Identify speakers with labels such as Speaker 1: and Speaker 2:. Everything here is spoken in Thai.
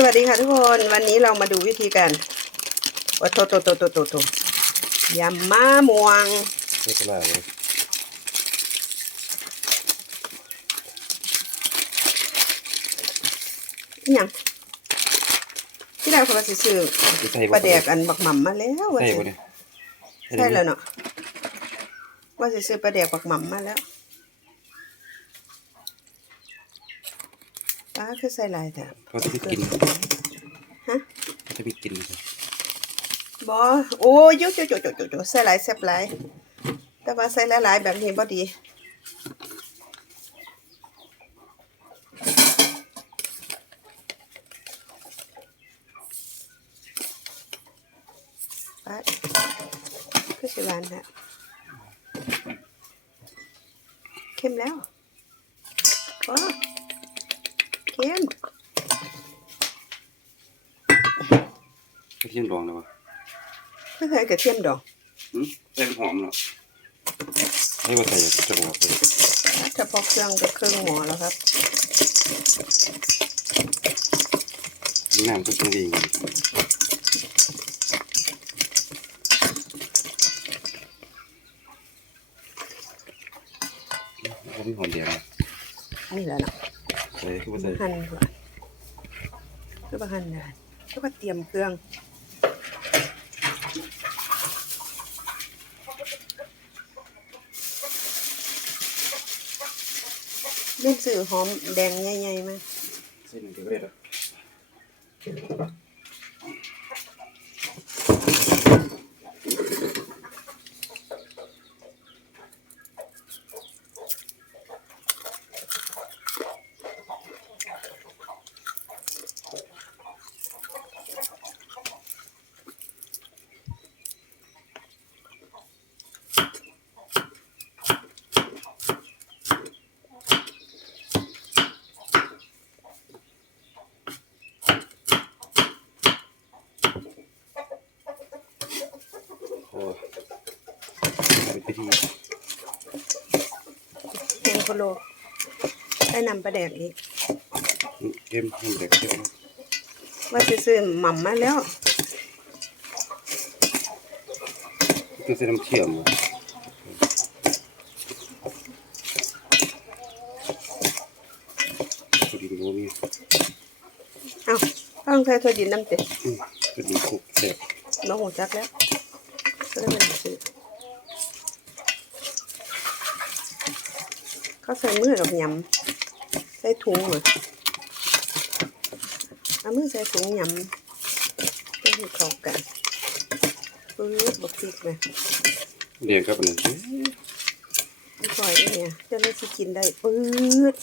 Speaker 1: สวัสดีค่ะทุกคนวันนี้เรามาดูวิธีการวัตโตโตโตโตโตโตยำม้าม่วง
Speaker 2: ไม่เป็นไรเลย
Speaker 1: อหยังที่เราเขาว่าสิซื้อ
Speaker 2: ใส่
Speaker 1: ปลาแดกอันบักหม่ำมาแล้วว่า
Speaker 2: ใส่
Speaker 1: สิ
Speaker 2: บ่เนี่ย
Speaker 1: ใช่แล้วเนาะว่าสิซื้อปลาแดกบักหม่ำมาแล้ว ป้าคือใส่หลายแต่
Speaker 2: เขาจะไปกิน
Speaker 1: ฮะ
Speaker 2: เขาจะไปกิน
Speaker 1: บอโอ้ยจุจุจุจุจุจุใส่หลายแซ่บหลายแต่ว่าใส่หลายๆแบบนี้บ่ดีป้าคือสิหวานฮะเข้มแล้วโอ้ เข้ม
Speaker 2: กระเทียมดองนะวะ
Speaker 1: ไม่เคยกระเทียมดอก
Speaker 2: อืมใส่หอมเนาะให้ว่าใส่จะบอกเลย
Speaker 1: เฉพาะเครื่องก็เครื่องหมอแล้วครับ
Speaker 2: น้ำก็ต้องดีเขาไม่หอมเดียวนะ
Speaker 1: นี่แหละเนาะ
Speaker 2: ใส่คือว่าใส่
Speaker 1: หั่นก่อนก็มาหั่นได้ก็มาเตรียมเครื่องเล่นสื่อหอมแดงใหญ่ๆมา
Speaker 2: ใส่หนึ่งเดียวก็ได้แล้วโอ้ เป็นพิธี
Speaker 1: เพียงโคโลได้นำปลาแดกอีก
Speaker 2: เค็มหอมเด็กเค็ม
Speaker 1: ว่าจะซื้อหม่ำมาแล้ว
Speaker 2: คือใส่น้ำเชื่อมสุดดีโมมี
Speaker 1: เอ้าต้องใส่ถั่วดินน้ำเตะ
Speaker 2: อืมสุดดีคุกเสร็จ
Speaker 1: น้องหูจักแล้ว ก็ได้เป็นซื้อเขาใส่มือกับยำใส่ถุงเหรอเอามือใส่ถุงยำเพื่อให้เข้ากันปื๊ดบกพริกนะ
Speaker 2: เรียนกับอันนั้น
Speaker 1: ไม่ปล่อยเนี่ยจะได้สิกินได้ปื๊ด